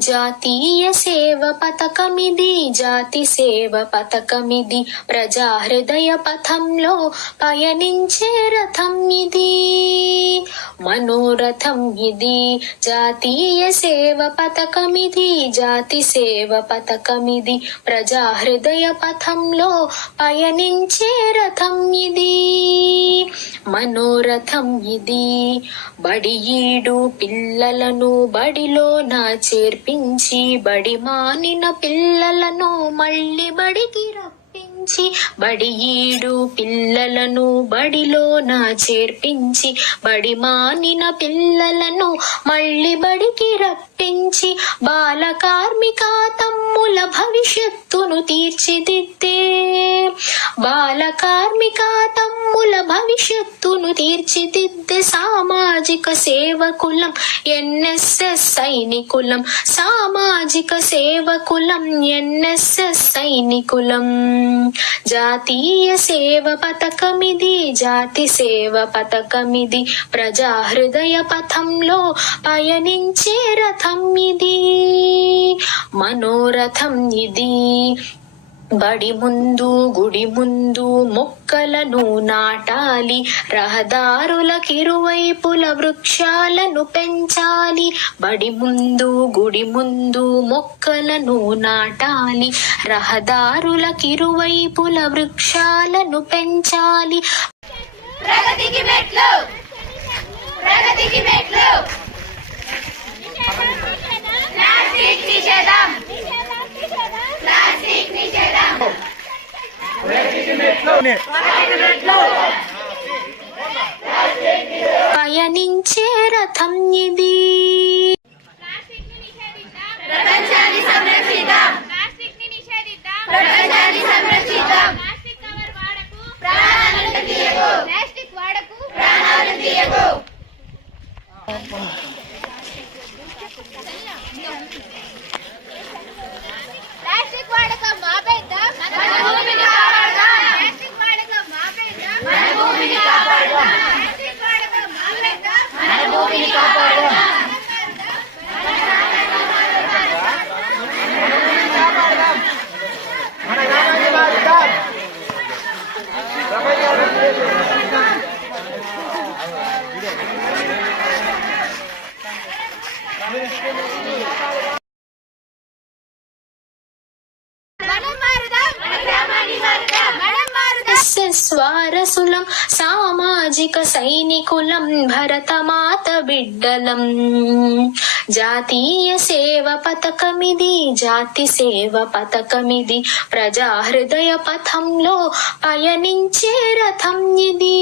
జాతీయ సేవ పథకమిది జాతి సేవ పథకమిది ప్రజా హృదయ పథంలో పయనించే రథం ఇది మనోరథం ఇది జాతీయ సేవ పథకమిది జాతి సేవ పథకమిది ప్రజా హృదయ పథంలో పయనించే రథం ఇది మనోరథం ఇది. బడియీడు పిల్లలను బడిలో నా చేర్పించి బడి మానిన పిల్లలను మళ్ళీ బడికి రప్పి బడి ఈడు పిల్లలను బడిలో నా చేర్పించి బడి మానిన పిల్లలను మళ్ళీ బడికి రప్పించి బాల కార్మిక తమ్ముల భవిష్యత్తును తీర్చిదిద్దే. బాల కార్మిక తమ్ముల భవిష్యత్తును తీర్చిదిద్దే సామాజిక సేవకులం ఎన్ఎస్ఎస్ సైనికులం. సామాజిక సేవకులం ఎన్ఎస్ఎస్ సైనికులం. జాతీయ సేవ పథకమిది జాతి సేవ పథకమిది ప్రజా హృదయ పథంలో పయనించే రథం ఇది. మనోరథం ఇది. బడి ముందు గుడి ముందు మొక్కలను నాటాలి. రహదారుల కిరువైపుల వృక్షాలను పెంచాలి. బడి ముందు గుడి ముందు మొక్కలను నాటాలి. రహదారుల కిరువైపుల వృక్షాలను పెంచాలి. ప్రగతికి మెట్లు! ప్రగతికి మెట్లు! ప్లాస్టిక్ నిషేధం! ప్లాస్టిక్ పయనించే రథం ఇది. ప్లాస్టిక్ వాడకు తీయకు ప్లాస్టిక్ వాడకు ప్రాణాలు తీయకు ప్లాస్టిక్ వాడకం ఆపేద్దాం మన భూమిని కాపాడదాం ప్లాస్టిక్ వాడకం ఆపేద్దాం మన భూమిని కాపాడదాం ప్లాస్టిక్ వాడకం ఆపేద్దాం మన భూమిని కాపాడదాం స్వారసులం సామాజిక సైనికులం భరతమాత బిడ్డలం. జాతీయ సేవ పథకమిది జాతి సేవ పథకమిది ప్రజా హృదయ పథంలో పయనించే రథం ఇది.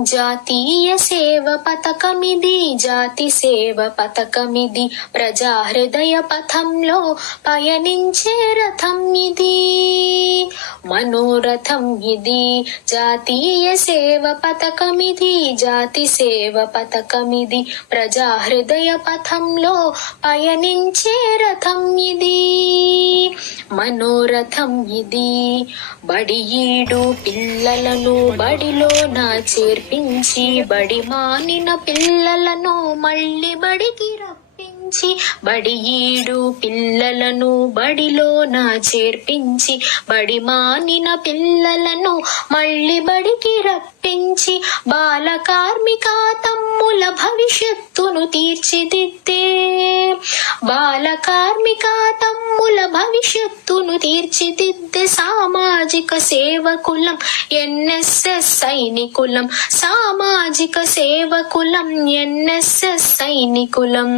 జాతీయ సేవ పథకమిది జాతి సేవ పథకమిది ప్రజా హృదయ పథంలో పయనించే రథం ఇది. మనోరథం ఇది. జాతీయ సేవ పథకమిది జాతి సేవ పథకమిది ప్రజా హృదయ పథంలో పయనించే రథం ఇది. మనోరథం ఇది. బడియీడు పిల్లలను బడిలో నా చేర్పించి బడి మానిన పిల్లలను మళ్ళీ బడికి రప్పించి బడి ఈడు పిల్లలను బడిలో నా చేర్పించి బడి మానిన పిల్లలను మళ్ళీ బడికి రప్పించి బాల కార్మిక తమ్ముల భవిష్యత్తును తీర్చిదిద్దే బాల కార్మిక భవిష్యత్తును తీర్చిదిద్దే సామాజిక సేవకులం ఎన్ఎస్ఎస్ సైనికులం. సామాజిక సేవకులం ఎన్ఎస్ఎస్ సైనికులం.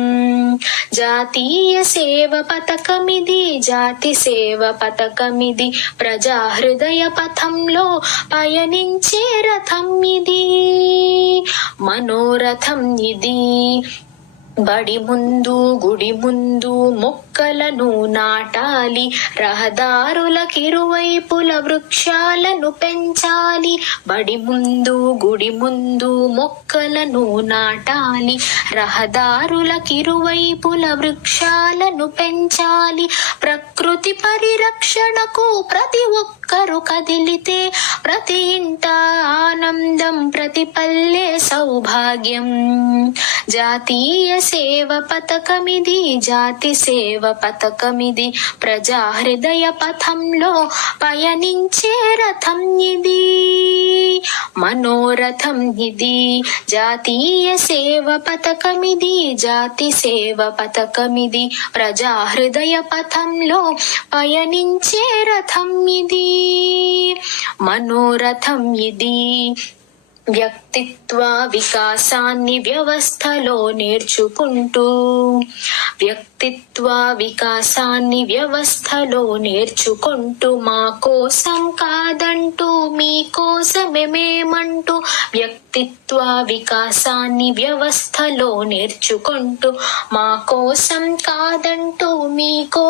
జాతీయ సేవ పథకమిది జాతి సేవ పథకమిది. ప్రజా హృదయ పథంలో పయనించే రథం ఇది మనోరథం ఇది. బడి ముందు గుడి ముందు మొక్కలను నాటాలి. రహదారులకిరువైపుల వృక్షాలను పెంచాలి. బడి ముందు గుడి ముందు మొక్కలను నాటాలి. రహదారులకిరువైపుల వృక్షాలను పెంచాలి. ప్రకృతి పరిరక్షణకు ప్రతి ఒక్కరు కదిలితే ప్రతి ఇంట ప్రతి పల్లె సౌభాగ్యం. జాతీయ సేవ పథకమిది జాతి సేవ పథకమిది ప్రజా హృదయ పథంలో పయనించే రథం ఇది. మనోరథం ఇది. జాతీయ సేవ పథకమిది జాతి సేవ పథకమిది ప్రజా హృదయ పథంలో పయనించే రథం ఇది. మనోరథం ఇది. వ్యక్తిత్వ వికాసాన్ని వ్యవస్థలో నేర్చుకుంటూ వ్యక్తిత్వ వికాసాన్ని వ్యవస్థలో నేర్చుకుంటూ మా కోసం కాదంటూ మీ కోసమే మేమంటూ వ్యక్తిత్వ వికాసాన్ని వ్యవస్థలో నేర్చుకుంటూ మా కోసం కాదంటూ మీ కో